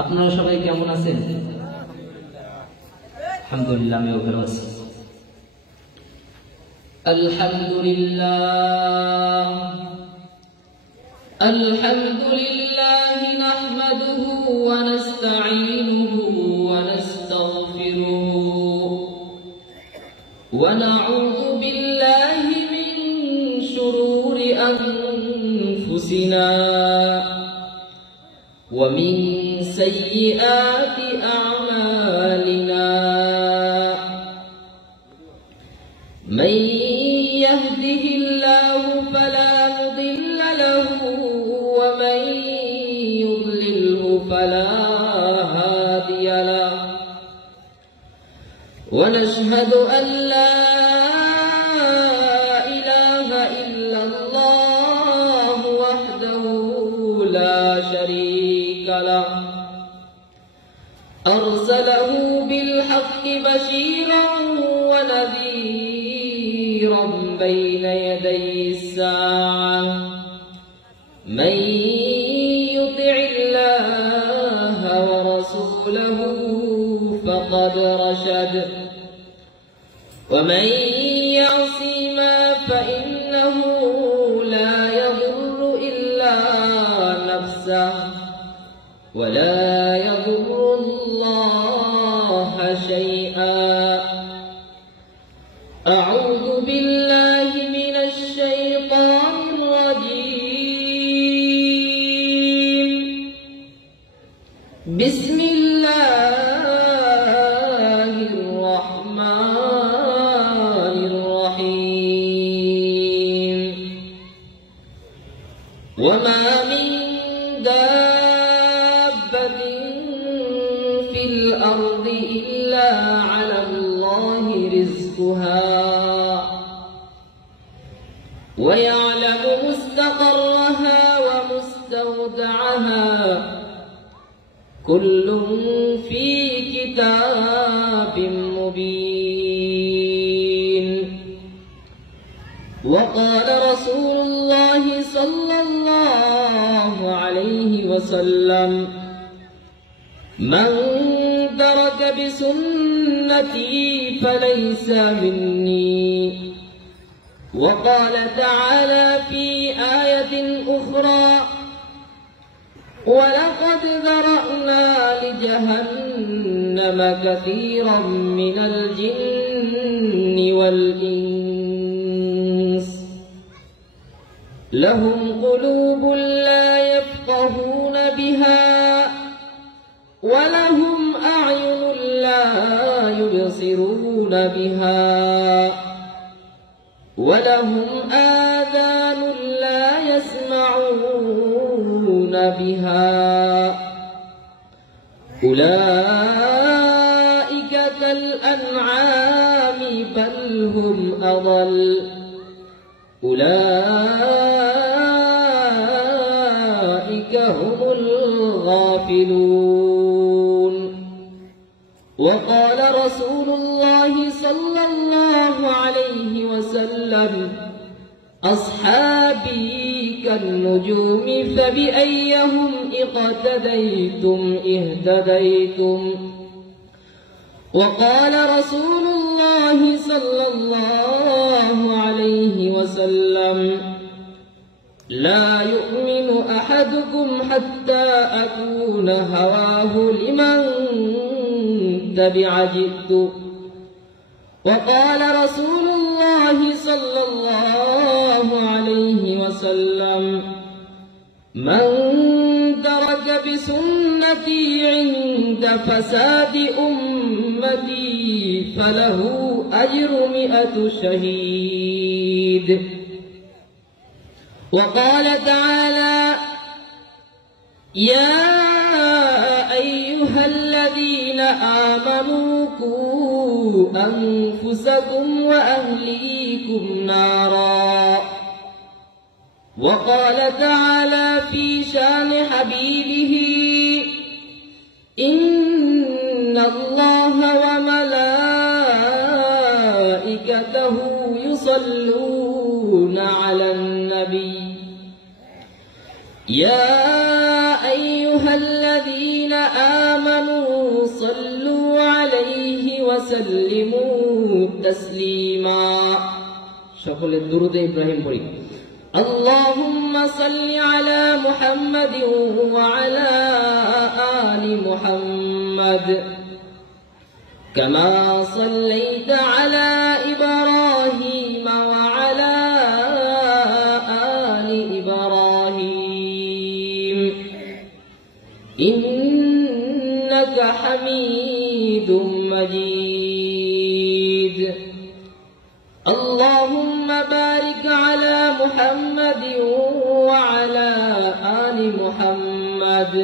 আপনারা সবাই কেমন আছেন? আলহামদুলিল্লাহ, আমিও ভালো আছি। আলহামদুলিল্লাহ আলহামদুলিল্লাহ নাহমাদুহু ওয়া নাস্তাঈনুহু ওয়া নাস্তাগফিরুহু ওয়া নাউযু বিল্লাহি মিন শুরুরি আনফুসিনা ওয়া মিন সাইয়্যাতি আ'মালিনা মান ইয়াহদিহিল্লাহু ফালা মুদিল্লা লাহু ওয়া মান ইউদ্লিলহু ফালা হাদিয়া লাহু ওয়া নাশহাদু আন লা ইলাহা ইল্লাল্লাহু ওয়াহদাহু লা শারীকা লাহু আরসালাহু বিল হাক্কি বাশীরান ওয়া নাযীরান বাইনা ইয়াদাইস সাআহ মান ইউতি'িল্লাহা ওয়া রাসূলাহু ফাকাদ রাশাদ ওয়া মান ইয়াসিহিমা ফাইন্নাহু লা ইয়াদুররু ইল্লা নাফসাহু ওয়া লা ইয়াদুররুল্লাহা শাইআ। أعوذ بالله من الشيطان الرجيم. بسم الله الرحمن الرحيم. وما من دابة في الأرض إلا على الله رزقها ويعلم مستقرها ومستودعها كل في كتاب مبين. وقال رسول الله صلى الله عليه وسلم من ترك بسنتي فليس مني. وقال تعالى في آية أخرى ولقد ذرأنا لجهنم كثيرا من الجن والإنس لهم قلوب لا يفقهون بها ولهم أعين لا يبصرون بها ولهم آذان لا يسمعون بها أولئك كالأنعام بل هم أضل أولئك هم الغافلون. وقال رسول الله صلى الله عليه وسلم أصحابي كالنجوم فبأيهم اقتديتم اهتديتم. وقال رسول الله صلى الله عليه وسلم لا يؤمن أحدكم حتى أكون هواه لمن تبع جئت. وقال رسول الله صلى الله عليه وسلم من ترك بسنتي عند فساد أمتي فله أجر 100 شهيد. وقال تعالى يا أيها الذين آمنوا قوا أنفسكم وأهليكم نارا. وقال تعالى في شان حبيبه إن الله وملائكته يصلون على النبي يا أيها الذين آمنوا صلوا عليه وسلموا تسليما সকলে দুরূদ ইব্রাহিম পড়ি اللهم صل على محمد وعلى آل محمد كما صليت على إبراهيم وعلى آل إبراهيم إنك حميد مجيد اللهم بارك على محمد وعلى آل محمد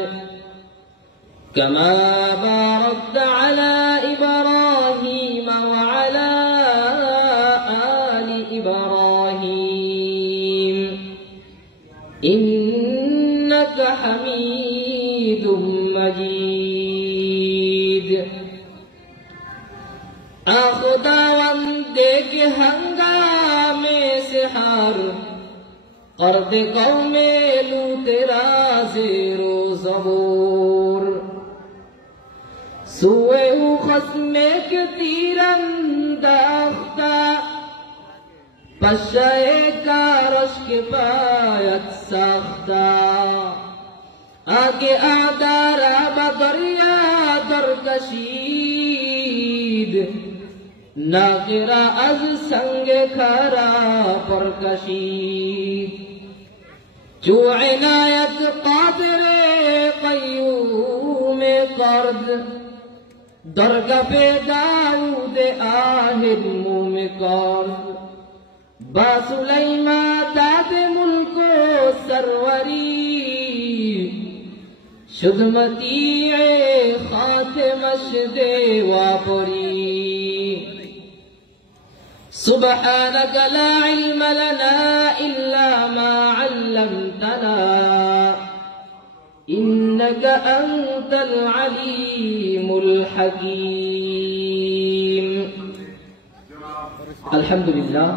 كما باركت على إبراهيم وعلى آل إبراهيم إنك حميد مجيد آخداوان دیکھ ہنگامے سے ہار قرد قوم لو تیرا زیر و زبور سوئے خصم کے تیرانداختہ پشائے کارش کے پایت ساختہ آگے آدارا بدریا درکشید ناقرا از سنگ کھرا پر کشید جو عنایت قادر قیوم قرد درگہ داؤد آہد موم قرد با سلیمہ داد ملک و سروری شد مطیع خاتمش دیوا پری سبحانك لا علم لنا إلا ما علمتنا إنك أنت العليم الحكيم الحمد لله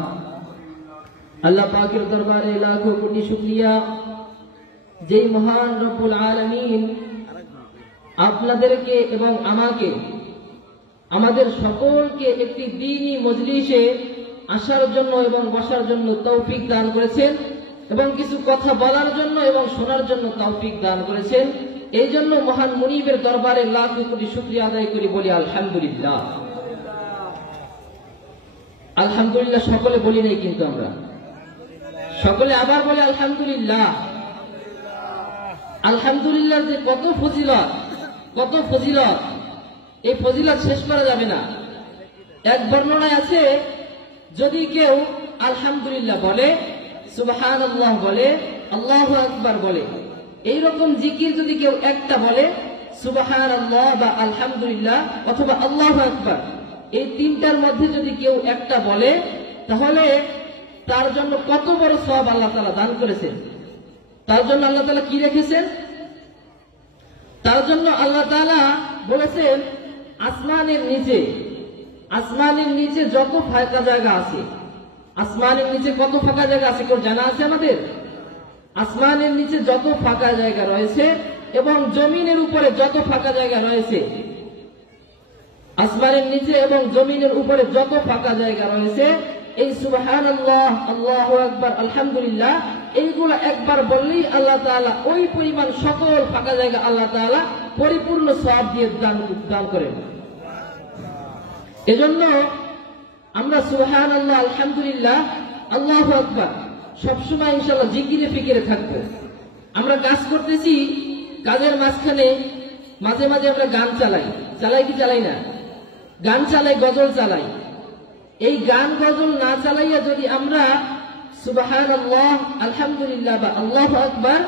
আল্লাহ পাকের দরবারে লাখো কোটি শুকরিয়া যেই মহান রব্বুল আলামিন আপনাদেরকে এবং আমাকে আমাদের সকলকে একটি দ্বীনি মজলিসে আসার জন্য এবং বসার জন্য তৌফিক দান করেছেন এবং কিছু কথা বলার জন্য এবং শোনার জন্য তৌফিক দান করেছেন এই জন্য মহান মুনিবের দরবারে লাখ কোটি শুকরিয়া আদায় করি বলি আলহামদুলিল্লাহ আলহামদুলিল্লাহ সকলে বলি নাই কিন্তু আমরা সকলে আবার বলে আলহামদুলিল্লাহ আলহামদুলিল্লাহ যে কত ফজিলত এই ফজিলত শেষ করা যাবে না এক বর্ণনায় আছে যদি কেউ আলহামদুলিল্লাহ বলে সুবহানাল্লাহ বলে আল্লাহু আকবার বলে এই রকম জিকির যদি কেউ একটা বলে সুবহানাল্লাহ বা আলহামদুলিল্লাহ অথবা আল্লাহু আকবার এই তিনটার মধ্যে যদি কেউ একটা বলে তাহলে তার জন্য কত বড় সওয়াব আল্লাহ তাআলা দান করেছেন তার জন্য আল্লাহ তাআলা কি রেখেছেন তার জন্য আল্লাহ তাআলা বলেছেন আসমানের নিচে যত ফাঁকা জায়গা আছে আসমানের নিচে কত ফাঁকা জায়গা আছে কেউ জানা আছে আমাদের আসমানের নিচে যত ফাঁকা জায়গা রয়েছে এবং জমিনের উপরে যত ফাঁকা জায়গা রয়েছে আসমানের নিচে এবং জমিনের উপরে যত ফাঁকা জায়গা রয়েছে এই সুবহানাল্লাহ আল্লাহু আকবার আলহামদুলিল্লাহ এইগুলো একবার বললেই আল্লাহ তাআলা ওই পরিমাণ সকল ফাঁকা জায়গা আল্লাহ তাআলা পরিপূর্ণ সওয়াব দিয়ে দান করেন এজন্য আমরা সুবহানাল্লাহ আলহামদুলিল্লাহ আল্লাহু আকবার সবসময় ইনশাআল্লাহ জিকিরে ফিকিরে থাকবো আমরা কাজ করতেছি কাজের মাঝখানে মাঝে মাঝে আমরা গান চালাই কি চালাই না গান চালাই গজল চালাই এই গান গজল না চালাইয়া যদি আমরা সুবহানাল্লাহ আলহামদুলিল্লাহ বা আল্লাহু আকবার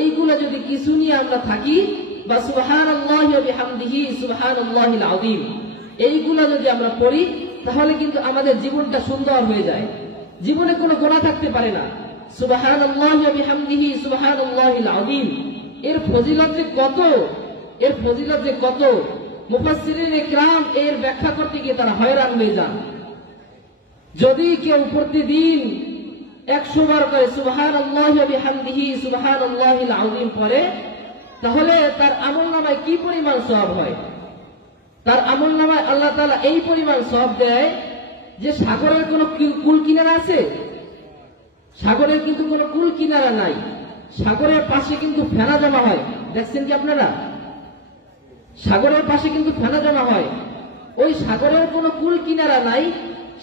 এইগুলো যদি কিছু নিয়ে আমরা থাকি বা সুবহানাল্লাহি ওয়া বিহামদিহি সুবহানাল্লাহিল আযীম এইগুলো যদি আমরা পড়ি তাহলে কিন্তু আমাদের জীবনটা সুন্দর হয়ে যায় জীবনে কোনো গুনাহ থাকতে পারে না সুবহানাল্লাহি ওয়া বিহামদিহি সুবহানাল্লাহিল আযীম এর ফজিলত যে কত মুফাসসিরিনে কিরাম এর ব্যাখ্যা করতে গিয়ে তারা হয়রান হয়ে যান যদি কেউ প্রতিদিন 100 বার করে সুবহানাল্লাহি ওয়া বিহামদিহি সুবহানাল্লাহিল আযীম পড়ে তাহলে তার আমল নামায় কি পরিমাণ সওয়াব হয়? তার আমল নামায় আল্লাহ তাআলা এই পরিমাণ সওয়াব দেয় যে সাগরের কোনো কুল কিনারা আছে? সাগরের কিন্তু কোনো কুল কিনারা নাই। সাগরের পাশে কিন্তু ফেনা জমা হয়, দেখছেন কি আপনারা? সাগরের পাশে কিন্তু ফেনা জমা হয়। ওই সাগরের কোনো কুল কিনারা নাই,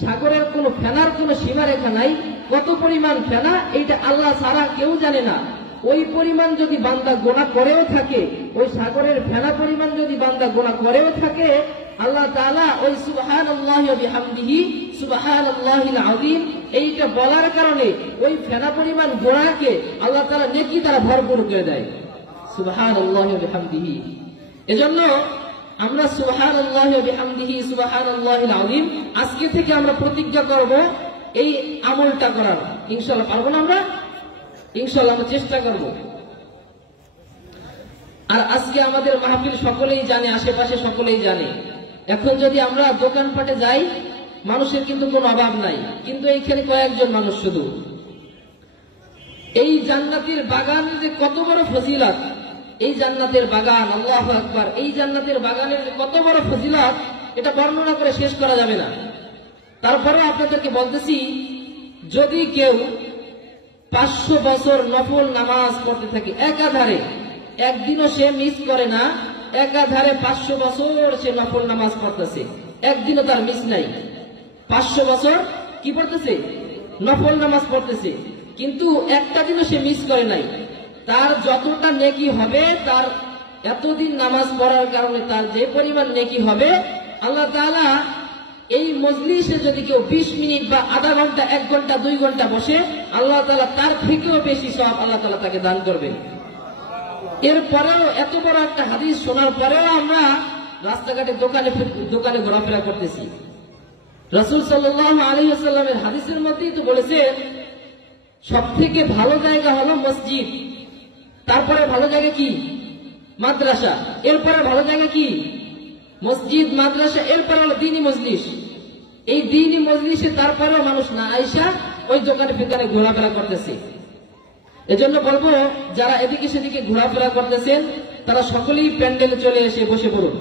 সাগরের কোনো ফেনার কোনো সীমারেখা নাই। কত পরিমাণ ফেনা এইটা আল্লাহ ছাড়া কেউ জানে না। ওই পরিমাণ যদি বান্দা গোনা করেও থাকে, ওই সাগরের ফেনা পরিমাণ যদি বান্দা গোনা করেও থাকে, আল্লাহ তাআলা ওই সুবহানাল্লাহি ওয়া বিহামদিহি সুবহানাল্লাহিল আযীম এইটা বলার কারণে ওই ফেনা পরিমাণ গোনাকে আল্লাহ তাআলা নেকি দ্বারা ভরপুর করে দেয়। সুবহানাল্লাহি ওয়া বিহামদিহি। এজন্য আমরা সুবহানাল্লাহি ওয়া বিহামদিহি সুবহানাল্লাহিল আযীম আজকে থেকে আমরা প্রতিজ্ঞা করব এই আমলটা করার। ইনশাআল্লাহ পারবো না আমরা? ইনশাআল্লাহ আমরা চেষ্টা করব। আর আজকে আমাদের মাহফিল সকলেই জানে, আশেপাশে সকলেই জানে। এখন যদি আমরা দোকানপাটে যাই, মানুষের কিন্তু কোনো অভাব নাই, কিন্তু এইখানে কয়েকজন মানুষ শুধু। এই জান্নাতের বাগান যে কত বড় ফজিলত, এই জান্নাতের বাগান, আল্লাহু আকবার, এই জান্নাতের বাগানের কত বড় ফজিলত এটা বর্ণনা করে শেষ করা যাবে না। তারপরে আপনাদেরকে বলতেছি, যদি কেউ 500 বছর নফল নামাজ পড়তে থাকে একাধারে, একদিনও সে মিস করে না, একাধারে 500 বছর সে নফল নামাজ পড়তেছে, একদিনও তার মিস নাই। 500 বছর কি পড়তেছে? নফল নামাজ পড়তেছে, কিন্তু একটা দিনও সে মিস করে নাই। তার যতটা নেকি হবে, তার এতদিন নামাজ পড়ার কারণে তার যে পরিমাণ নেকি হবে, আল্লাহ তাআলা এই মজলিসে যদি কেউ 20 মিনিট বা আধা ঘন্টা, 1 ঘন্টা, 2 ঘন্টা বসে, আল্লাহ তাআলা তার থেকেও বেশি সওয়াব আল্লাহ তাআলা তাকে দান করবেন। এরপরেও এত বড় একটা হাদিস শোনার পরেও আমরা রাস্তাঘাটে দোকানে ঘোরাফেরা করতেছি। রাসূল সাল্লাল্লাহু আলাইহি ওয়াসাল্লামের হাদিসের মধ্যেই তো বলেছেন, সবথেকে ভালো জায়গা হলো মসজিদ, তারপরে ভালো জায়গা কি? মাদ্রাসা, এরপরে ভালো জায়গা কি? মসজিদ, মাদ্রাসা, এরপরে হলো দ্বীনি মজলিস। এই দ্বীনি মজলিসে তারপরেও মানুষ না আইসা ওই দোকানে ফিকানে ঘোরাফেরা করতেছে। এজন্য বলবো, যারা এদিকে সেদিকে ঘোরাফেরা করতেছেন তারা সকলেই প্যান্ডেলে চলে এসে বসে পড়ুন।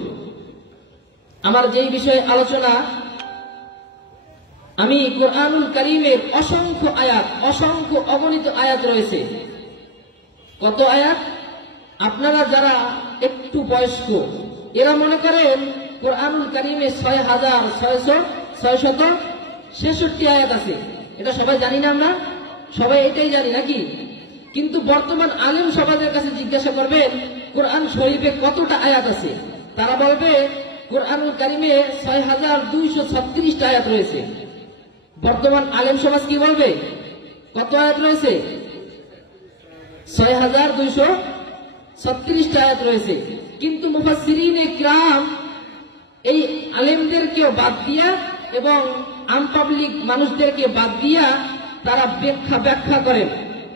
আমার যেই বিষয়ে আলোচনা, আমি কোরআনুল কারীমের অসংখ্য আয়াত, অসংখ্য অগণিত আয়াত রয়েছে। কত আয়াত? আপনারা যারা একটু বয়স্ক, এরা মনে করেন কোরআনুল কারীমে 6666 আয়াত আছে। এটা সবাই জানি না আমরা? সবাই এটাই জানি নাকি? কিন্তু বর্তমান আলেম সমাজের কাছে জিজ্ঞাসা করবেন কোরআন শরীফে কতটা আয়াত আছে, তারা বলবে কোরআনুল কারীমে 6236 আয়াত রয়েছে। বর্তমান আলেম সমাজ কি বলবে? কত আয়াত রয়েছে? 6236 আয়াত রয়েছে। কিন্তু মুফাসসিরিনে কিরাম এই আলেমদেরকেও বাদ দিয়া এবং আম পাবলিক মানুষদেরকে বাদ দিয়া তারা ব্যাখ্যা করেন।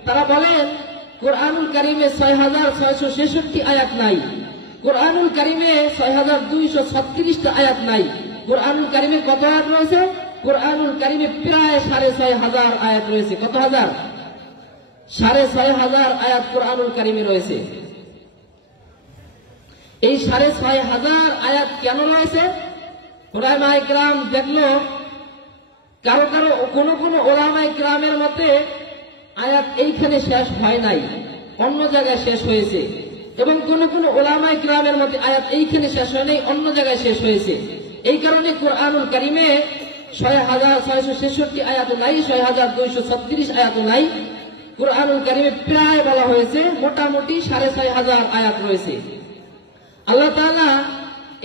তারা বলেন কোরআনুল কারীমে 6666 আয়াত নাই, কোরআনুল কারীমে 6236 আয়াত নাই। কোরআনুল কারীমে কত আয়াত রয়েছে? কোরআনুল কারীমে প্রায় 6500 আয়াত রয়েছে। কত হাজার? 6500 আয়াত কোরআনুল কারীমে রয়েছে। এই 6500 আয়াত কেন রয়েছে? উলামায়ে কিরাম দেখলো, কারো কোন উলামায়ে কিরামের মতে আয়াত এইখানে শেষ হয় নাই, অন্য জায়গায় শেষ হয়েছে, এবং কোন উলামায়ে কিরামের মতে আয়াত এইখানে শেষ হয় নাই, অন্য জায়গায় শেষ হয়েছে। এই কারণে কোরআনুল কারীমে 6666 আয়াত নাই, 6236 আয়াত নাই। কোরআনুল কারীমে প্রায় বলা হয়েছে মোটামুটি 6500 আয়াত রয়েছে। আল্লাহ তাআলা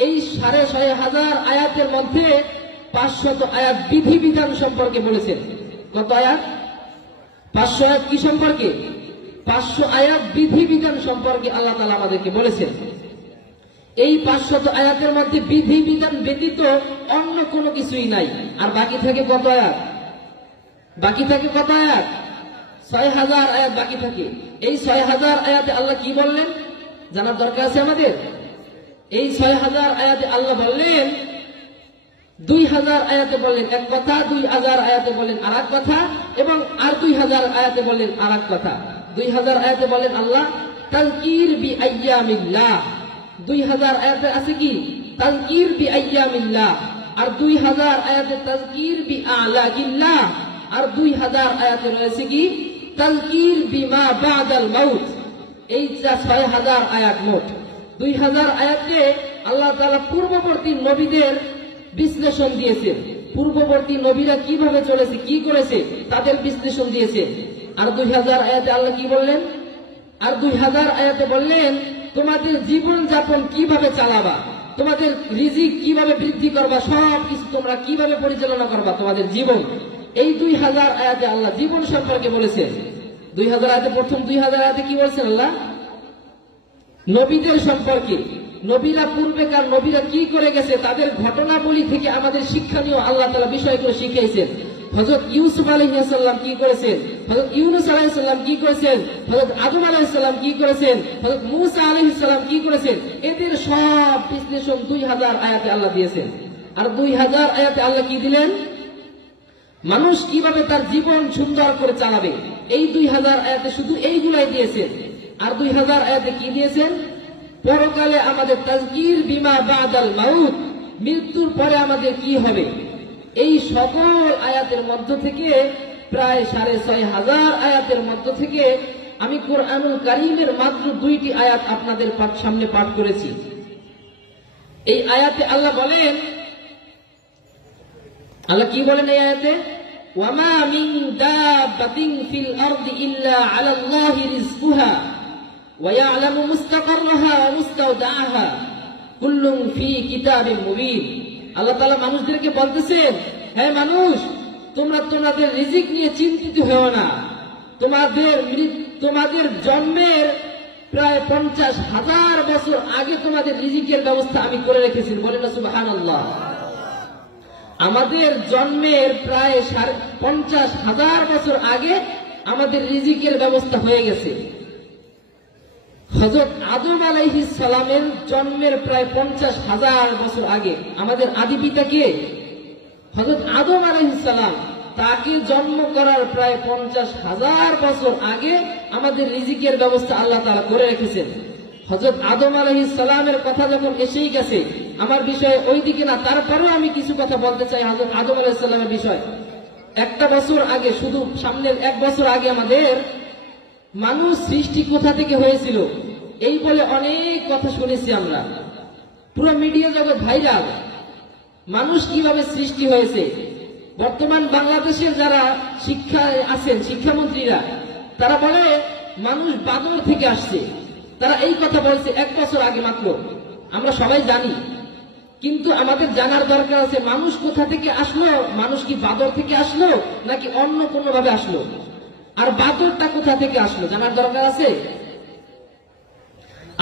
এই 6500 আয়াতের মধ্যে 500 আয়াত বিধিবিধান সম্পর্কে বলেছেন। কত আয়াত? 500 আয়াত কি সম্পর্কে? 500 আয়াত বিধিবিধান সম্পর্কে আল্লাহ তাআলা আমাদেরকে বলেছেন। এই 500 আয়াতের মধ্যে বিধিবিধান ব্যতীত অন্য কোনো কিছুই নাই। আর বাকি থাকে কত আয়াত? বাকি থাকে কত আয়াত? 6000 আয়াত বাকি থাকে। এই 6000 আয়াতে আল্লাহ কি বললেন জানার দরকার আছে আমাদের। এই 6000 আয়াতে আল্লাহ বললেন, 2000 আয়াতে বললেন এক কথা, 2000 আয়াতে বললেন আর এক কথা, এবং আর 2000 আয়াতে বললেন আর এক কথা। 2000 আয়াতে বলেন আল্লাহ তাযকির বিআইয়ামিল্লাহ। 2000 আয়াতে আছে কি তাযকির বিআইয়ামিল্লাহ, আর 2000 আয়াতে তাযকির বিআলাইল্লাহ, আর 2000 আয়াতে রয়েছে কি তাযকির বিমা বাদাল মাউত। এই 6000 আয়াত মোট। 2000 আয়াতে আল্লাহ তাআলা পূর্ববর্তী নবীদের বিশ্লেষণ দিয়েছেন, পূর্ববর্তী নবীরা কিভাবে চলেছে কি করেছে তাদের বিশ্লেষণ দিয়েছে। আর 2000 আয়াতে আল্লাহ কি বললেন, আর 2000 আয়াতে বললেন তোমাদের জীবন যাপন কিভাবে চালাবা, তোমাদের রিজিক কিভাবে বৃদ্ধি করবা, সব কিছু তোমরা কিভাবে পরিচালনা করবা তোমাদের জীবন। এই 2000 আয়াতে আল্লাহ জীবন সম্পর্কে বলেছেন। 2000 আয়াতে প্রথম 2000 আয়াতে কি বলছেন আল্লাহ? নবীদের সম্পর্কে, নবীরা পূর্বেকার নবীরা কি করে গেছে তাদের ঘটনাবলী থেকে আমাদের শিক্ষণীয় আল্লাহ তাআলা বিষয়গুলো শিখিয়েছেন। হযরত ইউসুফ আলাইহিস সালাম কি করেছেন, হযরত ইউনূস আলাইহিস সালাম কি করেছেন, হযরত আদম আলাইহিস সালাম কি করেছেন, হযরত মূসা আলাইহিস সালাম কি করেছেন, এদের সব বিশ্লেষণ 2000 আয়াতে আল্লাহ দিয়েছেন। আর 2000 আয়াতে আল্লাহ কি দিলেন, মানুষ কিভাবে তার জীবন সুন্দর করে চালাবে, এই 2000 আয়াতে শুধু এইগুলাই দিয়েছেন। আর 2000 আয়াতে কি দিয়েছেন, পরকালে আমাদের তাযকির বিমা বাদাল মাউত, মৃত্যুর পরে আমাদের কি হবে। এই সকল আয়াতের মধ্য থেকে প্রায় 6500 আয়াতের মধ্য থেকে আমি কোরআনুল কারীমের মাত্র 2টি আয়াত আপনাদের সামনে পাঠ করেছি। এই আয়াতে আল্লাহ বলেন, আল্লাহ কি বলেন এই আয়াতে, ওয়ামা মিন দাব্বাতিন ফিল আরদি ইল্লা আলাল্লাহি রিজকুহা ওয়া ইয়ালামু মুস্তাকাররাহা ওয়া মুস্তাওদাআহা কুল্লুন ফি কিতাবিন মুবিন। আল্লাহ তাআলা মানুষদেরকে বলতেছেন, হে মানুষ, তোমরা তোমাদের রিজিক নিয়ে চিন্তিত হও না। তোমাদের জন্মের প্রায় 50,000 বছর আগে তোমাদের রিজিকের ব্যবস্থা আমি করে রেখেছি। বলেন না সুবহানাল্লাহ। আমাদের জন্মের প্রায় 50,000 বছর আগে আমাদের রিজিকের ব্যবস্থা হয়ে গেছে। হযরত আদম আলাইহিস সালামের জন্মের প্রায় 50,000 বছর আগে আমাদের আদি পিতা কে, হযরত আদম আলাইহিস সালাম, তাকে জন্ম করার প্রায় 50,000 বছর আগে আমাদের রিজিকের ব্যবস্থা আল্লাহ তাআলা করে রেখেছেন। হযরত আদম আলাইহিস সালামের কথা যখন এসেই গেছে, আমার বিষয়ে ওইদিকে না, তারপরেও আমি কিছু কথা বলতে চাই হযরত আদম আলাইহিস সালামের বিষয়। একটা বছর আগে, শুধু সামনের 1 বছর আগে আমাদের মানুষ সৃষ্টি কোথা থেকে হয়েছিল এই বলে অনেক কথা শুনেছি আমরা, পুরো মিডিয়া জগৎ ভাইরাল। মানুষ কিভাবে সৃষ্টি হয়েছে, বর্তমান বাংলাদেশের যারা শিক্ষায় আছেন শিক্ষামন্ত্রীরা, তারা বলে মানুষ বাদর থেকে আসছে। তারা এই কথা বলছে 1 বছর আগে মাত্র, আমরা সবাই জানি। কিন্তু আমাদের জানার দরকার আছে মানুষ কোথা থেকে আসলো, মানুষ কি বাদর থেকে আসলো নাকি অন্য কোনো ভাবে আসলো, আর বাদরটা কোথা থেকে আসলো জানার দরকার আছে।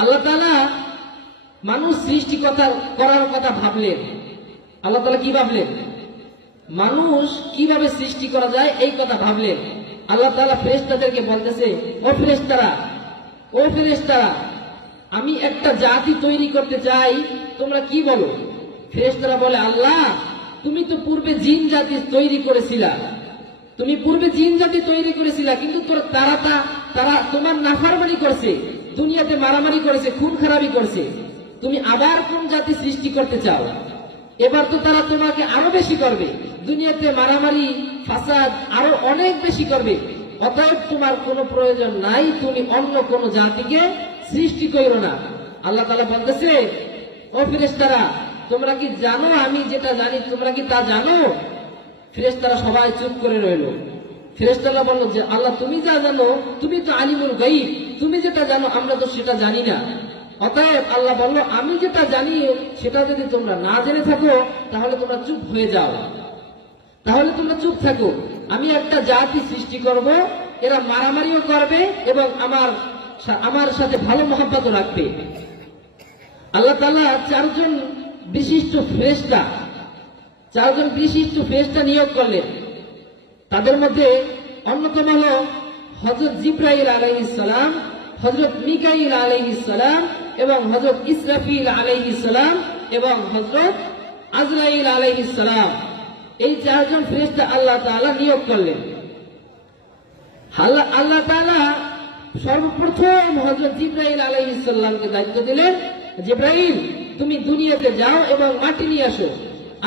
আল্লাহ তাআলা মানুষ সৃষ্টি করার কথা ভাবলেন। আল্লাহ তাআলা কি ভাবলেন, মানুষ কিভাবে সৃষ্টি করা যায় এই কথা ভাবলেন। আল্লাহ তাআলা ফেরেশতাদেরকে বলতেছে, ও ফেরেশতারা, আমি একটা জাতি তৈরি করতে চাই, তোমরা কি বলো। ফেরেশতারা বলে, আল্লাহ, তুমি তো পূর্বে জিন জাতি তৈরি করেছিলা, কিন্তু তারা তোমার নাফরমানি করছে, দুনিয়াতে মারামারি করেছে, খুন খারাপি করছে, তুমি আবার কোন জাতি সৃষ্টি করতে চাও। এবার তো তারা তোমাকে আরো বেশি করবে, দুনিয়াতে মারামারি ফাসাদ আরো অনেক বেশি করবে। অতএব তোমার কোনো প্রয়োজন নাই, তুমি অন্য কোন জাতিকে সৃষ্টি করো না। আল্লাহ তাআলা বলতেছে, ও ফেরেশতারা, তোমরা কি জানো আমি যেটা জানি, তোমরা কি তা জানো। ফেরেশতারা সবাই চুপ করে রইল। ফেরেশতারা বলল যে, আল্লাহ, তুমি যা জানো, তুমি তো আলিমুল গায়ব, তুমি যেটা জানো আমরা তো সেটা জানি না। অতএব আল্লাহ বলল, আমি যেটা জানি সেটা যদি তোমরা না জেনে থাকো তাহলে তোমরা চুপ হয়ে যাও, তাহলে তোমরা চুপ থাকো। আমি একটা জাতি সৃষ্টি করব, এরা মারামারিও করবে এবং আমার সাথে ভালো মহব্বতও রাখবে। আল্লাহ তাআলা 4 জন বিশিষ্ট ফেরেশতা নিয়োগ করলেন। তাদের মধ্যে অন্যতম হল হযরত জিবরাইল আলাইহিস সালাম, হযরত মিকাইল আলাইহিস সালাম এবং হযরত ইসরাফিল আলাইহিস সালাম এবং হযরত আজরাইল আলাইহিস সালাম। এই 4 জন ফেরেশতা আল্লাহ তাআলা নিয়োগ করলেন। আল্লাহ তাআলা সর্বপ্রথম হযরত জিবরাইল আলাইহিস সালামকে দায়িত্ব দিলেন, জিবরাইল তুমি দুনিয়াতে যাও এবং মাটি নিয়ে আসো,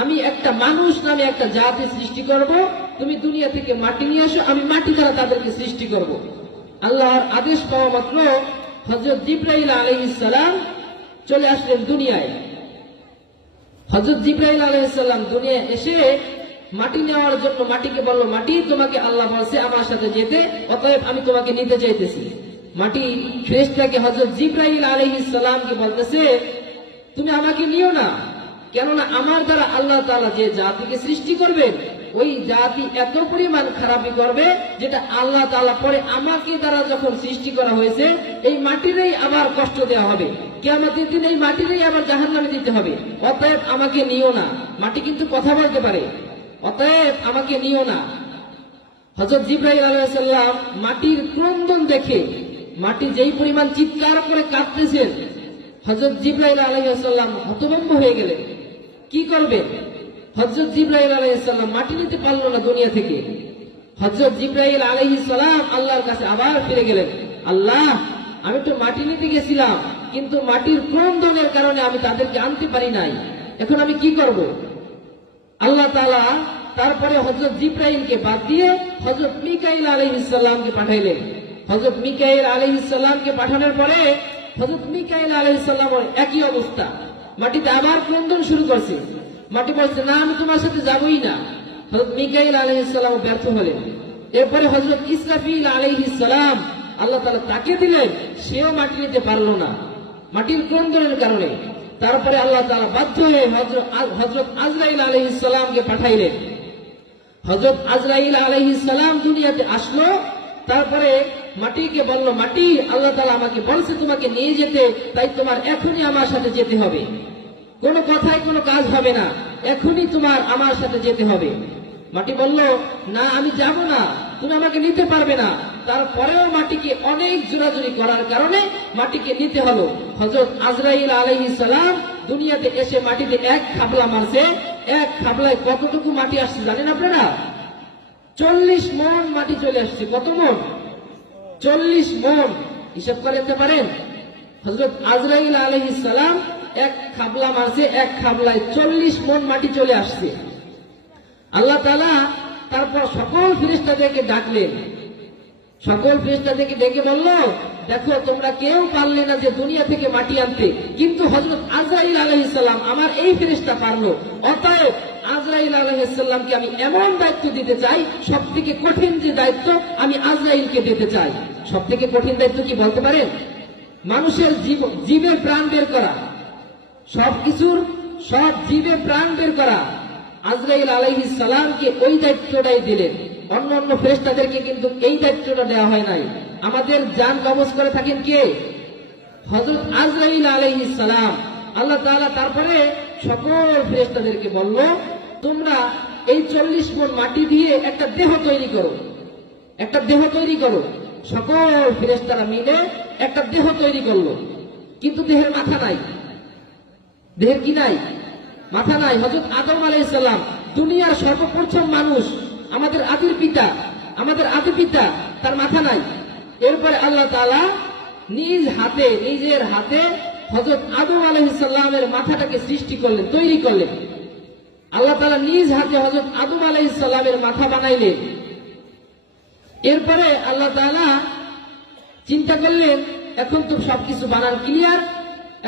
আমি একটা মানুষ নামে একটা জাতি সৃষ্টি করব, তুমি দুনিয়া থেকে মাটি নিয়ে আসো, আমি মাটি দ্বারা তাদেরকে সৃষ্টি করব। আল্লাহর আদেশ পাওয়া মাত্র হযরত জিবরাইল আলাইহিস সালাম চলে আসলেন দুনিয়ায়। হযরত জিবরাইল আলাইহিস সালাম দুনিয়ায় এসে মাটি নেওয়ার জন্য মাটিকে বলল, মাটি তোমাকে আল্লাহ বলছে আমার সাথে যেতে, অতএব আমি তোমাকে নিতে চাইতেছি। মাটি ফেরেশতাকে হযরত জিবরাইল আলাইহিস সালামকে বলতেছে, তুমি আমাকে নিও না, কেননা আমার দ্বারা আল্লাহ তাআলা যে জাতিকে সৃষ্টি করবেন ওই জাতি এত পরিমাণ খারাপি করবে যেটা আল্লাহ তাআলা পরে আমাকে দ্বারা যখন সৃষ্টি করা হয়েছে এই মাটিরই আবার কষ্ট দেওয়া হবে, কিয়ামতের দিন এই মাটিরই আবার জাহান্নামে দিতে হবে, অতএব আমাকে নিও না। মাটি কিন্তু কথা বলতে পারে, অতএব আমাকে নিও না। হযরত জিবরাইল আলাইহিস সালাম মাটির ক্রন্দন দেখে, মাটি যেই পরিমাণ চিৎকার করে কাঁদতেছেন, হযরত জিবরাইল আলাইহিস সালাম হতভম্ব হয়ে গেলেন। কি করবে? হযরত জিবরাইল আলাইহিস সালাম মাটি নিতে পারল না দুনিয়া থেকে। হযরত জিবরাইল আলাইহিস সালাম আল্লাহর কাছে আবার ফিরে গেলেন, আল্লাহ আমি তো মাটি নিতে গেছিলাম, কিন্তু মাটির ক্রন্দনের কারণে আমি তাদেরকে আনতে পারি নাই, এখন আমি কি করব? আল্লাহ তাআলা তারপরে হযরত জিবরাইলকে বাদ দিয়ে হযরত মিকাইল আলাইহিস সালামকে পাঠাইলেন। হযরত মিকাইল আলাইহিস সালামকে পাঠানোর পরে হযরত মিকাইল আলাইহিস সালামের একই অবস্থা, মাটিতে আবার ক্রন্দন শুরু করছে। মাটি বলছে, না আমি তোমার সাথে যাবই না। হযরত মিকাইল আলাইহিস সালাম ব্যর্থ হলেন। এরপরে হযরত ইসরাফিল আলাইহিস সালাম আল্লাহ তাআলা তাকে দিলেন, সেও মাটি নিতে পারল না মাটির ক্রন্দনের কারণে। তারপরে আল্লাহ তাআলা বাধ্য হয়ে হযরত আজরাইল আলাইহিস সালামকে পাঠাইলেন। হযরত আজরাইল আলাইহিস সালাম দুনিয়াতে আসলো, তারপরে মাটিকে বলল, মাটি আল্লাহ তাআলা আমাকে বলছে তোমাকে নিয়ে যেতে, তাই তোমার এখনই আমার সাথে যেতে হবে, কোনো কথায় কোনো কাজ হবে না, এখনই তোমার আমার সাথে যেতে হবে। মাটি বলল, না আমি যাব না, তুমি আমাকে নিতে পারবে না। তারপরেও মাটিকে অনেক জোরাজুরি করার কারণে মাটিকে নিতে হলো। হযরত আজরাইল আলাইহিস সালাম দুনিয়াতে এসে মাটিতে এক খাবলা মারছে। এক খাবলায় কতটুকু মাটি আসছে জানেন আপনারা? 40 মণ মাটি চলে আসছে। কত মণ? 40 মণ। হিসাব করে দিতে পারেন? হযরত আজরাইল আলাইহিস সালাম এক খাবলা মারছে, এক খাবলায় 40 মণ মাটি চলে আসছে। আল্লাহ তাআলা তারপর সকল ফেরেশতাদেরকে ডাকলেন। সকল ফেরেশতাদেরকে ডেকে বলল, দেখো তোমরা কেউ পারলে না যে দুনিয়া থেকে মাটি আনতে, কিন্তু হযরত আজরাইল আলাইহিস সালাম আমার এই ফেরেশতা পারলো, অতএব আজরাইল আলাইহিস সালামকে আমি এমন দায়িত্ব দিতে চাই, সবথেকে কঠিন যে দায়িত্ব আমি আজরাইলকে দিতে চাই। সবথেকে কঠিন দায়িত্ব কি বলতে পারেন? মানুষের জীবের প্রাণ বের করা, সব জীবের প্রাণ বের করা। আজরাইল আলাইহিস সালামকে ওই দায়িত্বটাই দিলেন, অন্য অন্য ফেরেশতাদেরকে কিন্তু এই দায়িত্বটা দেওয়া হয় নাই। আমাদের জান কবজ করে থাকেন কে? হযরত আজরাইল আলাইহিস সালাম। আল্লাহ তাআলা তারপরে সকল ফেরেশতাদেরকে বলল, তোমরা এই 40 মণ মাটি দিয়ে একটা দেহ তৈরি করো, একটা দেহ তৈরি করো। সকল ফেরেশতারা মিলে একটা দেহ তৈরি করলো, কিন্তু দেহের মাথা নাই। দেহের কি নাই? মাথা নাই। হযরত আদম আলাইহিস সালাম দুনিয়ার সর্বপ্রথম মানুষ, আমাদের আদির পিতা, তার মাথা নাই। এরপরে আল্লাহ তাআলা নিজের হাতে হযরত আদম আলাইহিস সালামের মাথাটাকে সৃষ্টি করলেন, তৈরি করলেন। আল্লাহ তাআলা নিজ হাতে হযরত আদম আলাইহিস সালামের মাথা বানাইলেন। এরপরে আল্লাহ তাআলা চিন্তা করলেন, এখন তো সবকিছু বানান ক্লিয়ার,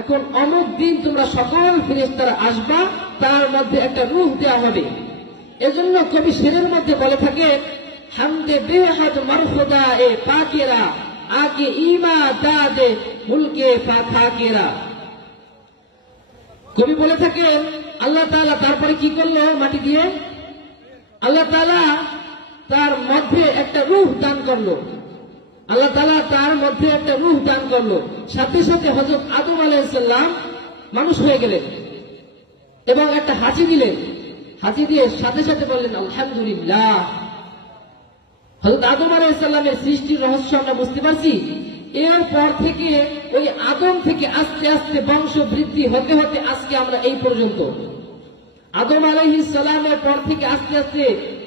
এখন অমুক দিন তোমরা সকল ফেরেশতারা আসবা, তার মধ্যে একটা রূহ দেওয়া হবে। এজন্য কবি শেরের মধ্যে বলে থাকে, হামদে বেহাদ মারফুদা এ পাকেরা আকে ইমা দাদে মুলকে ফাখাকেরা। কবি বলে থাকেন, আল্লাহ তাআলা তারপরে কি করলো মাটি দিয়ে? আল্লাহ তাআলা তার মধ্যে একটা রূহ দান করলো। আল্লাহ তাআলা তার মধ্যে একটা রূহ দান করলো। সাথে সাথে হযরত আদম আলাইহিস সালাম মানুষ হয়ে গেলেন এবং একটা হাসি দিলেন। হাসি দিয়ে সাথে সাথে বললেন আলহামদুলিল্লাহ। হযরত আদম আলাইহিস সালামের সৃষ্টির রহস্য আমরা বুঝতে পারছি। এরপর থেকে ওই আদম থেকে আস্তে আস্তে বংশ বৃদ্ধি হতে হতে আজকে আমরা এই পর্যন্ত। আদম আলাইহিস সালামের পর থেকে আস্তে আস্তে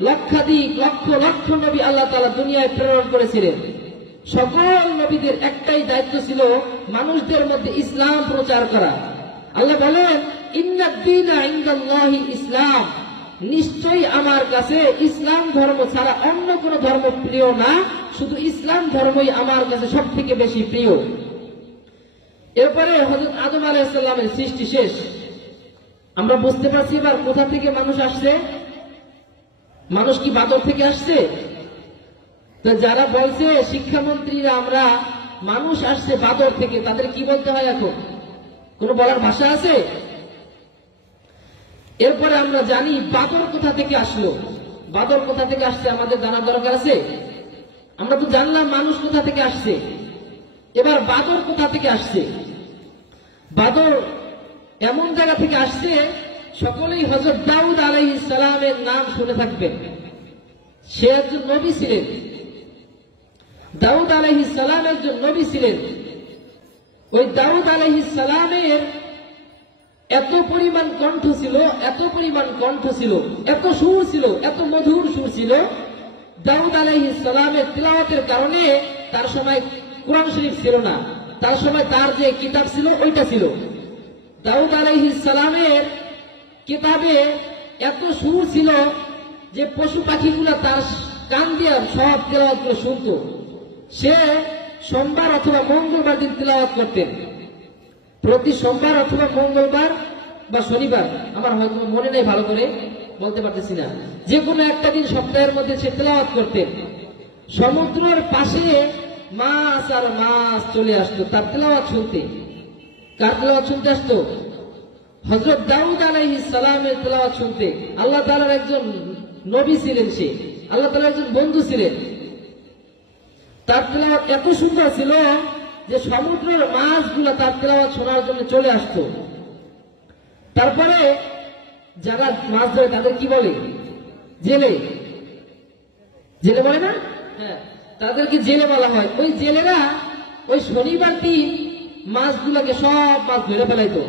লক্ষাধিক লক্ষ লক্ষ নবী আল্লাহ তাআলা দুনিয়ায় প্রেরণ করেছিলেন। সকল নবীদের একটাই দায়িত্ব ছিল মানুষদের মধ্যে ইসলাম প্রচার করা। আল্লাহ বলেন, ইন্নাদ দীনা ইনদাল্লাহি ইসলাম, নিশ্চয়ই আমার কাছে ইসলাম ধর্ম ছাড়া অন্য কোন ধর্ম প্রিয় না, শুধু ইসলাম ধর্মই আমার কাছে সব থেকে বেশি প্রিয়। এরপরে হযরত আদম আলাইহিস সালামের সৃষ্টি শেষ। আমরা বুঝতে পারছি এবার কোথা থেকে মানুষ আসছে। মানুষ কি বাদর থেকে আসছে? তো যারা বলছে শিক্ষামন্ত্রীরা আমরা মানুষ আসছে বাদর থেকে, তাদের কি বলতে হয় এখন? কোন বলার ভাষা আছে? এরপরে আমরা জানি বাদর কোথা থেকে আসলো। বাদর কোথা থেকে আসছে আমাদের জানার দরকার আছে। আমরা তো জানলাম মানুষ কোথা থেকে আসছে, এবার বাদর কোথা থেকে আসছে। বাদর এমন জায়গা থেকে আসছে, সকলেই হযরত দাউদ আলাইহিস সালামের নাম শুনে থাকবেন। সে একজন নবী ছিলেন। দাউদ আলাইহিস সালাম একজন নবী ছিলেন। ওই দাউদ আলাইহিস সালামের এত পরিমাণ কণ্ঠ ছিল, এত পরিমাণ কণ্ঠ ছিল, এত সুর ছিল, এত মধুর সুর ছিল। দাউদ আলাইহিস সালামের তিলাওয়াতের কারণে তার সময় কোরআন শরীফ ছিল না, তার সময় তার যে কিতাব ছিল ওইটা ছিল। দাউদ আলাইহিস সালামের কিতাবে এত সুর ছিল যে পশু পাখিগুলা তার কান দিয়ে সব তিলাওয়াত করে শুনতো। সে সোমবার অথবা মঙ্গলবার দিন তিলাওয়াত করতেন। প্রতি সোমবার অথবা মঙ্গলবার বা শনিবার, আমার হয়তো মনে নেই ভালো করে বলতে পারতেছি না, যে কোনো একটা দিন সপ্তাহের মধ্যে সে তিলাওয়াত করতেন। সমুদ্রের পাশে মাছ আর মাছ চলে আসতো তার তিলাওয়াত শুনতে। কার তিলাওয়াত শুনতে আসতো? হযরত দাউদ আলাইহিস সালামের তিলাওয়াত শুনতে। আল্লাহ তাআলার একজন নবী ছিলেন, সে আল্লাহ তাআলার একজন বন্ধু ছিলেন। তার তিলাওয়াত এত সুন্দর ছিল যে সমুদ্রের মাছগুলো তার তিলাওয়াত শোনার জন্য চলে আসতো। তারপরে যারা মাছ ধরে তাদের কি বলে? জেলে। জেলে বলে না? হ্যাঁ, তাদেরকে জেলে বলা হয়। ওই জেলেরা ওই শনিবার দিন মাছগুলোকে সব মাছ ধরে ফেলাইতো।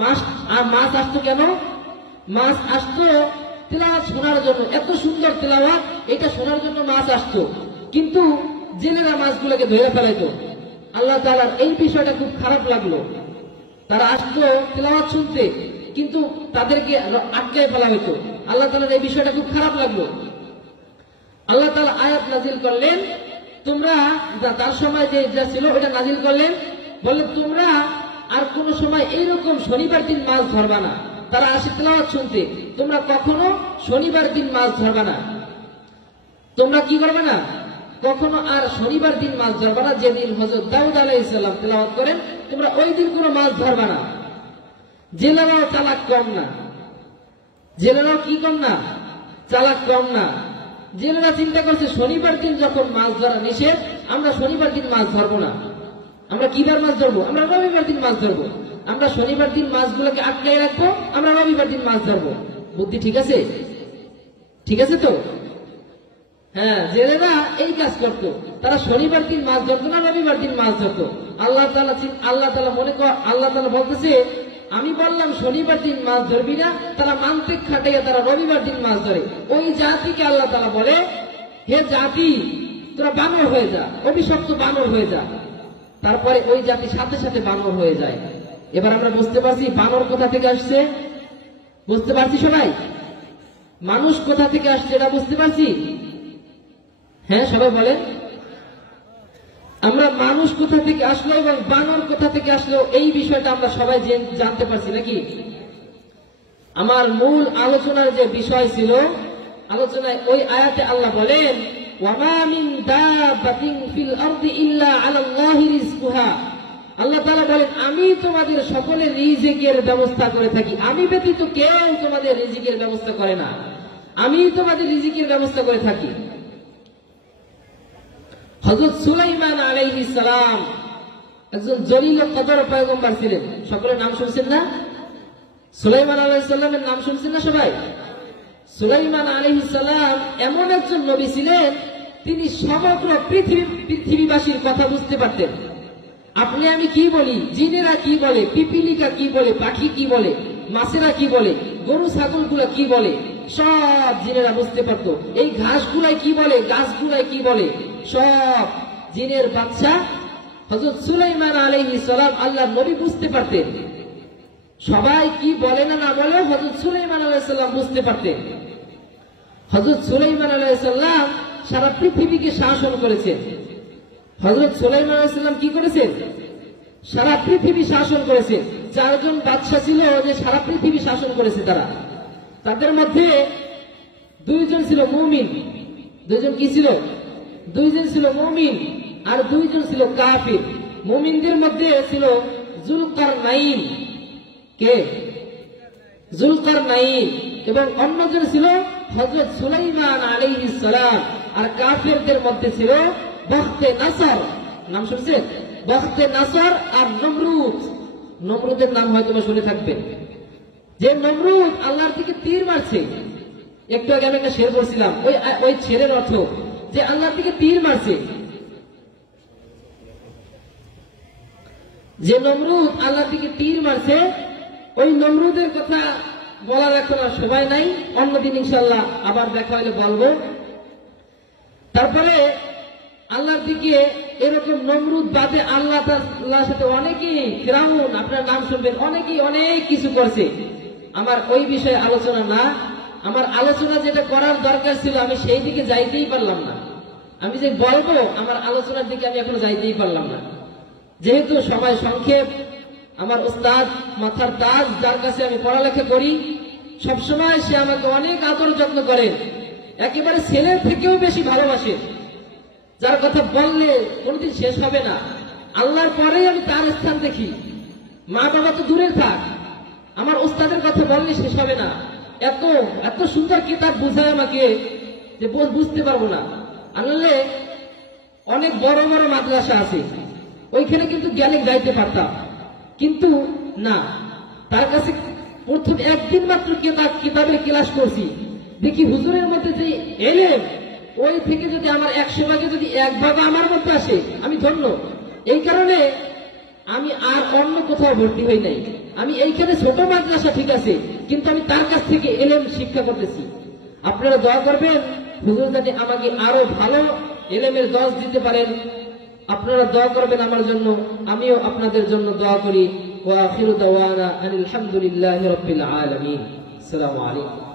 মাছ আসতো কেন? মাছ আসতো তিলাওয়াত শোনার জন্য। এত সুন্দর তিলাওয়াত, এটা শোনার জন্য মাছ আসতো। কিন্তু জেলেরা মাছগুলোকে ধরে ফেলাইতো। আল্লাহ তাআলার এই বিষয়টা খুব খারাপ লাগলো। তারা আসতো তিলাওয়াত শুনতে, কিন্তু তাদেরকে আটকায় ফেলা হইতো। আল্লাহ তাআলার এই বিষয়টা খুব খারাপ লাগলো। আল্লাহ তাআলা আয়াত নাজিল করলেন, তোমরা তার সময় যে যা ছিল ওটা নাজিল করলেন, বলে তোমরা আর কোন সময় এইরকম শনিবার দিন মাছ ধরবা না। তারা আসে তিলাওয়াত শুনতে, তোমরা কখনো শনিবার দিন মাছ ধরবা না। তোমরা কি করবে না? কখনো আর শনিবার দিন মাছ ধরবা না। যেদিন হযরত দাউদ আলাইহিস সালাম তিলাওয়াত করেন, তোমরা ওই দিন কোনো মাছ ধরবা না। জেলেরাও চালাক কম না। জেলেরাও কি কম না? চালাক কম না। জেলেরা চিন্তা করছে শনিবার দিন যখন মাছ ধরা নিষেধ, আমরা শনিবার দিন মাছ ধরবো না। আমরা কিবার মাছ ধরবো? আমরা রবিবার দিন মাছ ধরবো। আমরা শনিবার দিন মাছগুলোকে আটকায় রাখবো, আমরা রবিবার দিন মাছ ধরবো। বুদ্ধি ঠিক আছে? ঠিক আছে তো? হ্যাঁ, জেলেরা এই কাজ করতো। তারা শনিবার দিন মাছ ধরতো না, রবিবার দিন মাছ ধরতো। আল্লাহ তাআলা মনে কর, আল্লাহ তাআলা বলতেছে, আমি বললাম শনিবার দিন মাছ ধরবি না, তারা মান্তিক খাটাইয়া তারা রবিবার দিন মাছ ধরে। ওই জাতিকে আল্লাহ তাআলা বলে, হে জাতি, তোরা বানর হয়ে যা, অভিশপ্ত বানর হয়ে যা। তারপরে ওই জাতি সাথে সাথে বানর হয়ে যায়। এবার আমরা বুঝতে পারছি বানর কোথা থেকে আসছে। বুঝতে পারছি সবাই? মানুষ কোথা থেকে আসছে এটা বুঝতে পারছি? হ্যাঁ, সবাই বলেন। আমরা মানুষ কোথা থেকে আসলো এবং বানর কোথা থেকে আসলো এই বিষয়টা আমরা সবাই জানতে পারছি নাকি? আমার মূল আলোচনার যে বিষয় ছিল, আলোচনায় ওই আয়াতে আল্লাহ বলেন, ওয়ামা মিন দাব্বাতিন ফিল আরদি ইল্লা আলাল্লাহি রিজকুহা। আল্লাহ তাআলা বলেন, আমি তোমাদের সকলের রিজিকের ব্যবস্থা করে থাকি। আমি ব্যতীত কেউ তোমাদের রিজিকের ব্যবস্থা করে না। আমি তোমাদের রিজিকের ব্যবস্থা করে থাকি। হযরত সুলাইমান আলাইহিস সালাম একজন জলিল কদর পয়গম্বর ছিলেন। সকলের নাম শুনছেন না? সুলাইমান আলাইহিস সালামের নাম শুনছেন না সবাই? সুলাইমান আলাইহিস সালাম এমন একজন নবী ছিলেন, তিনি সমগ্র পৃথিবীবাসীর কথা বুঝতে পারতেন। আপনি আমি কি বলি, জিনেরা কি বলে, পিপিলিকা কি বলে, পাখি কি বলে, মাছেরা কি বলে, গরু ছাগলগুলা কি বলে, সব জিনেরা বুঝতে পারতো। এই ঘাসগুলাই কি বলে, গাছগুলাই কি বলে, সব জিনের বাদশা হযরত সুলাইমান আলাইহিস সালাম আল্লাহর নবী বুঝতে পারতেন। সবাই কি বলে না না বলে হযরত সুলাইমান আলাইহিস সালাম বুঝতে পারতেন। হযরত সুলাইমান আলাইহিস সালাম সারা পৃথিবীকে শাসন করেছেন। হযরত সুলাইমান আলাইহিস সালাম কি করেছেন? সারা পৃথিবী শাসন করেছে। 4 জন বাদশা ছিল যে সারা পৃথিবী শাসন করেছে তারা। তাদের মধ্যে 2 জন ছিল মুমিন। 2 জন কি ছিল? 2 জন ছিল মুমিন আর 2 জন ছিল কাফির। মুমিনদের মধ্যে ছিল যুলকারনাইন। কে? যুলকারনাইন। এবং অন্যজন ছিল হযরত সুলাইমান আলাইহিস সালাম। আর কাফিরদের মধ্যে ছিল বখতে নাসর। নাম শুনছেন? বখতে নাসর আর নমরুদ। নমরুদের নাম হয়তো শুনে থাকবেন। যে নমরুদ আল্লাহর দিকে তীর মারছে। একটু আগে আমি একটা শের পড়ছিলাম, ওই ছেলের অর্থ যে আল্লাহর দিকে তীর মারছে। যে নমরুদ আল্লাহর দিকে তীর মারছে, ওই নমরুদের কথা বলার এখন আর সময় নাই। অন্যদিন ইনশাআল্লাহ আবার দেখা হলে বলবো। তারপরে আল্লাহর দিকে এরকম নমরুদ বাদে আল্লাহর সাথে অনেকেই, ফিরাউন আপনার নাম শুনবেন, অনেকেই অনেক কিছু করছে। আমার ওই বিষয়ে আলোচনা না। আমার আলোচনা যেটা করার দরকার ছিল আমি সেই দিকে যাইতেই পারলাম না। আমি যে বলবো আমার আলোচনার দিকে আমি এখনো যাইতেই পারলাম না, যেহেতু সময় সংক্ষেপ। আমার উস্তাদ মাথার তাজ, যার কাছে আমি পড়ালেখা করি, সবসময় সে আমাকে অনেক আদর যত্ন করেন, একেবারে ছেলের থেকেও বেশি ভালোবাসে, যার কথা বললে কোনদিন শেষ হবে না। আল্লাহর পরেই আমি তার স্থান দেখি। মা বাবা তো দূরের থাক, আমার উস্তাদের কথা বললে শেষ হবে না। এত এত সুন্দর কিতাব বুঝায় আমাকে যে বুঝতে পারবো না। আনলে অনেক বড় বড় মাদ্রাসা আছে, ওইখানে কিন্তু গেলে যাইতে পারতাম, কিন্তু না। তার কাছে প্রথম একদিন মাত্র কিতাবের ক্লাস করছি, দেখি হুজুরের মধ্যে যে এলেম, ওই থেকে যদি আমার 100 ভাগে যদি 1 ভাগ আমার মধ্যে আসে আমি ধন্য। এই কারণে আমি আর অন্য কোথাও ভর্তি হই নাই। আমি এইখানে ছোট মাদ্রাসা ঠিক আছে, কিন্তু আমি তার কাছ থেকে এলেম শিক্ষা করতেছি। আপনারা দোয়া করবেন হুজুর যাতে আমাকে আরো ভালো এলেমের দর্শ দিতে পারেন। আপনারা দোয়া করবেন আমার জন্য, আমিও আপনাদের জন্য দোয়া করি। ওয়া আখিরু দাওয়ানা আনিল হামদুলিল্লাহি রাব্বিল আলামিন। আসসালামু আলাইকুম।